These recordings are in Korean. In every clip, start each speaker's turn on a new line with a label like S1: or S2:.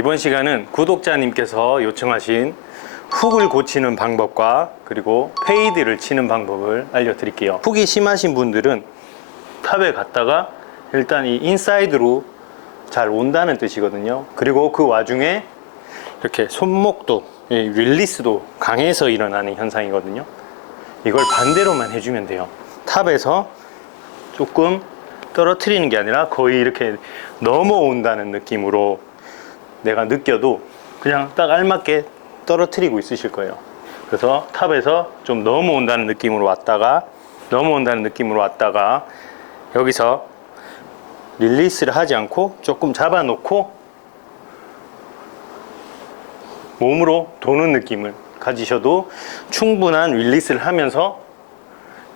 S1: 이번 시간은 구독자님께서 요청하신 훅을 고치는 방법과 그리고 페이드를 치는 방법을 알려드릴게요. 훅이 심하신 분들은 탑에 갔다가 일단 이 인사이드로 잘 온다는 뜻이거든요. 그리고 그 와중에 이렇게 손목도 이 릴리스도 강해서 일어나는 현상이거든요. 이걸 반대로만 해주면 돼요. 탑에서 조금 떨어뜨리는 게 아니라 거의 이렇게 넘어온다는 느낌으로 내가 느껴도 그냥 딱 알맞게 떨어뜨리고 있으실 거예요. 그래서 탑에서 좀 넘어온다는 느낌으로 왔다가 넘어온다는 느낌으로 왔다가 여기서 릴리스를 하지 않고 조금 잡아놓고 몸으로 도는 느낌을 가지셔도 충분한 릴리스를 하면서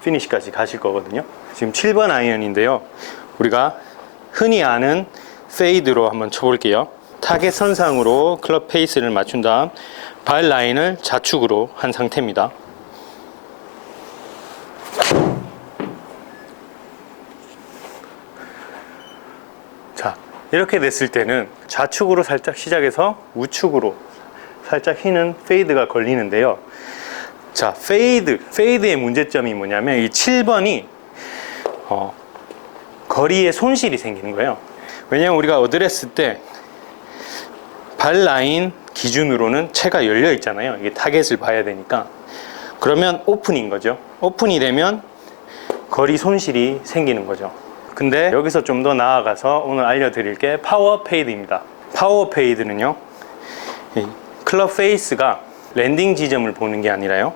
S1: 피니시까지 가실 거거든요. 지금 7번 아이언인데요. 우리가 흔히 아는 페이드로 한번 쳐볼게요. 타겟 선상으로 클럽 페이스를 맞춘 다음 발 라인을 좌측으로 한 상태입니다. 자, 이렇게 됐을 때는 좌측으로 살짝 시작해서 우측으로 살짝 휘는 페이드가 걸리는데요. 자, 페이드, 페이드의 문제점이 뭐냐면 이 7번이 어, 거리에 손실이 생기는 거예요. 왜냐하면 우리가 어드레스 때 발 라인 기준으로는 채가 열려 있잖아요. 이게 타겟을 봐야 되니까. 그러면 오픈인 거죠. 오픈이 되면 거리 손실이 생기는 거죠. 근데 여기서 좀 더 나아가서 오늘 알려드릴 게 파워 페이드입니다. 파워 페이드는요, 이 클럽 페이스가 랜딩 지점을 보는 게 아니라요,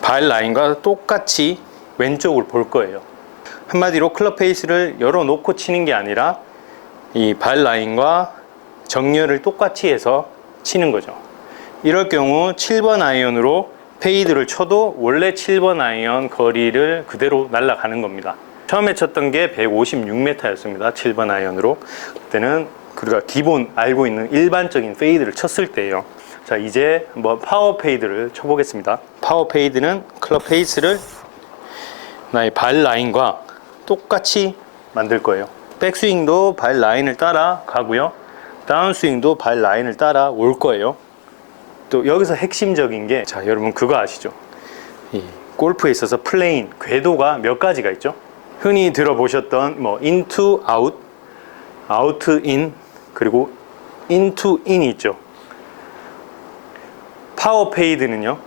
S1: 발 라인과 똑같이 왼쪽을 볼 거예요. 한마디로 클럽 페이스를 열어놓고 치는 게 아니라 이 발 라인과 정렬을 똑같이 해서 치는 거죠. 이럴 경우 7번 아이언으로 페이드를 쳐도 원래 7번 아이언 거리를 그대로 날아가는 겁니다. 처음에 쳤던 게 156m였습니다. 7번 아이언으로. 그때는 우리가 기본 알고 있는 일반적인 페이드를 쳤을 때예요. 자, 이제 한번 파워 페이드를 쳐보겠습니다. 파워 페이드는 클럽 페이스를 나의 발 라인과 똑같이 만들 거예요. 백스윙도 발 라인을 따라 가고요. 다운스윙도 발 라인을 따라 올 거예요. 또 여기서 핵심적인 게, 자, 여러분 그거 아시죠? 이 골프에 있어서 플레인, 궤도가 몇 가지가 있죠? 흔히 들어보셨던 뭐 into, out, out, in, 그리고 into, in이 있죠. 파워 페이드는요.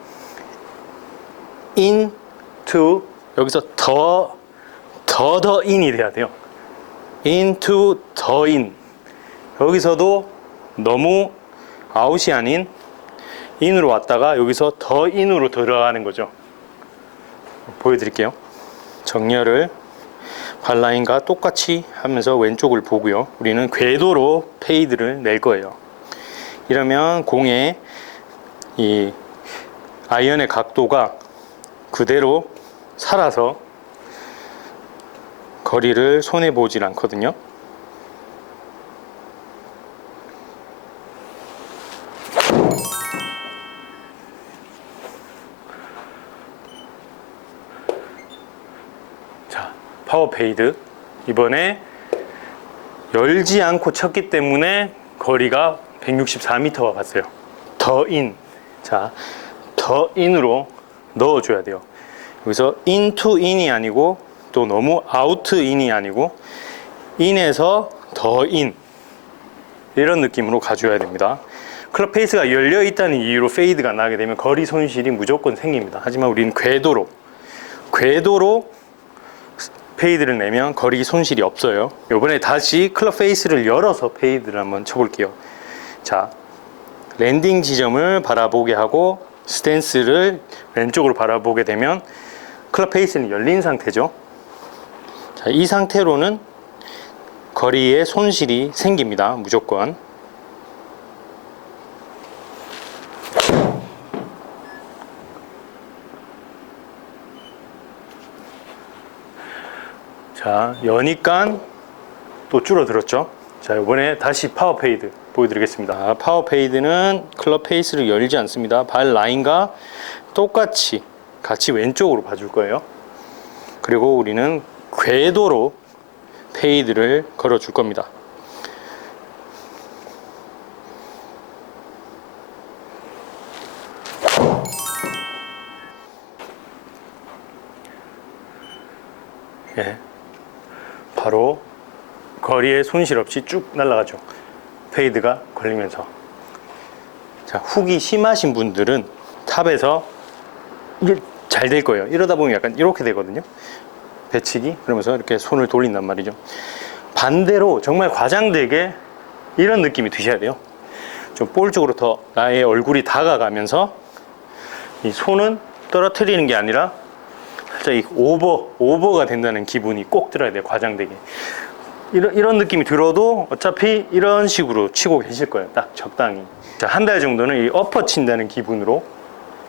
S1: into 여기서 더 더 더 인이 돼야 돼요. into 더 in. 여기서도 너무 아웃이 아닌 인으로 왔다가 여기서 더 인으로 들어가는 거죠. 보여드릴게요. 정렬을 발라인과 똑같이 하면서 왼쪽을 보고요. 우리는 궤도로 페이드를 낼 거예요. 이러면 공의 이 아이언의 각도가 그대로 살아서 거리를 손해 보질 않거든요. 파워 페이드. 이번에 열지 않고 쳤기 때문에 거리가 164m가 갔어요. 더 인. 자, 더 인으로 넣어줘야 돼요. 여기서 인투 인이 아니고 또 너무 아우트 인이 아니고 인에서 더 인. 이런 느낌으로 가져야 됩니다. 클럽 페이스가 열려 있다는 이유로 페이드가 나게 되면 거리 손실이 무조건 생깁니다. 하지만 우리는 궤도로 궤도로 페이드를 내면 거리 손실이 없어요. 이번에 다시 클럽 페이스를 열어서 페이드를 한번 쳐볼게요. 자, 랜딩 지점을 바라보게 하고 스탠스를 왼쪽으로 바라보게 되면 클럽 페이스는 열린 상태죠. 자, 이 상태로는 거리에 손실이 생깁니다. 무조건. 자, 여니까 또 줄어들었죠. 자, 이번에 다시 파워페이드 보여드리겠습니다. 아, 파워페이드는 클럽 페이스를 열지 않습니다. 발 라인과 똑같이 같이 왼쪽으로 봐줄 거예요. 그리고 우리는 궤도로 페이드를 걸어줄 겁니다. 예. 바로 거리에 손실 없이 쭉 날아가죠. 페이드가 걸리면서. 자, 훅이 심하신 분들은 탑에서 잘 될 거예요. 이러다 보면 약간 이렇게 되거든요. 배치기 그러면서 이렇게 손을 돌린단 말이죠. 반대로 정말 과장되게 이런 느낌이 드셔야 돼요. 좀 볼 쪽으로 더 나의 얼굴이 다가가면서 이 손은 떨어뜨리는 게 아니라 이 오버 오버가 된다는 기분이 꼭 들어야 돼요. 과장되게. 이런, 이런 느낌이 들어도 어차피 이런 식으로 치고 계실 거예요. 딱 적당히. 자, 한달 정도는 이 엎어 친다는 기분으로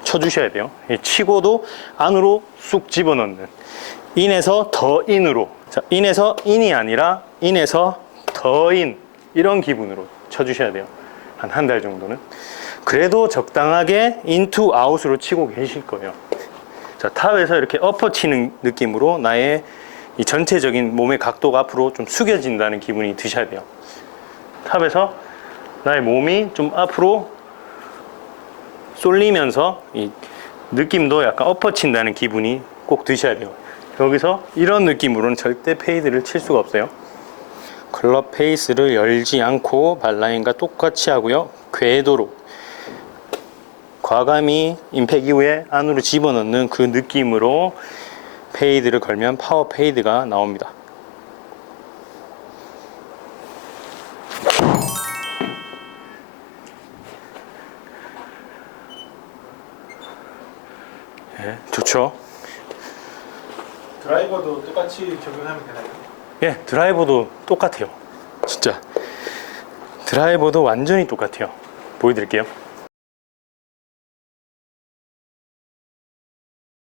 S1: 쳐주셔야 돼요. 이 치고도 안으로 쑥 집어넣는. 인에서 더 인으로. 자, 인에서 인이 아니라 인에서 더 인. 이런 기분으로 쳐주셔야 돼요. 한 한 달 정도는. 그래도 적당하게 인투 아웃으로 치고 계실 거예요. 자, 탑에서 이렇게 엎어 치는 느낌으로 나의 이 전체적인 몸의 각도가 앞으로 좀 숙여진다는 기분이 드셔야 돼요. 탑에서 나의 몸이 좀 앞으로 쏠리면서 이 느낌도 약간 엎어친다는 기분이 꼭 드셔야 돼요. 여기서 이런 느낌으로는 절대 페이드를 칠 수가 없어요. 클럽 페이스를 열지 않고 발라인과 똑같이 하고요. 궤도로 과감히 임팩 이후에 안으로 집어넣는 그 느낌으로 페이드를 걸면 파워 페이드가 나옵니다. 예, 좋죠.
S2: 드라이버도 똑같이 적용하면 되나요?
S1: 예, 드라이버도 똑같아요. 진짜. 드라이버도 완전히 똑같아요. 보여드릴게요.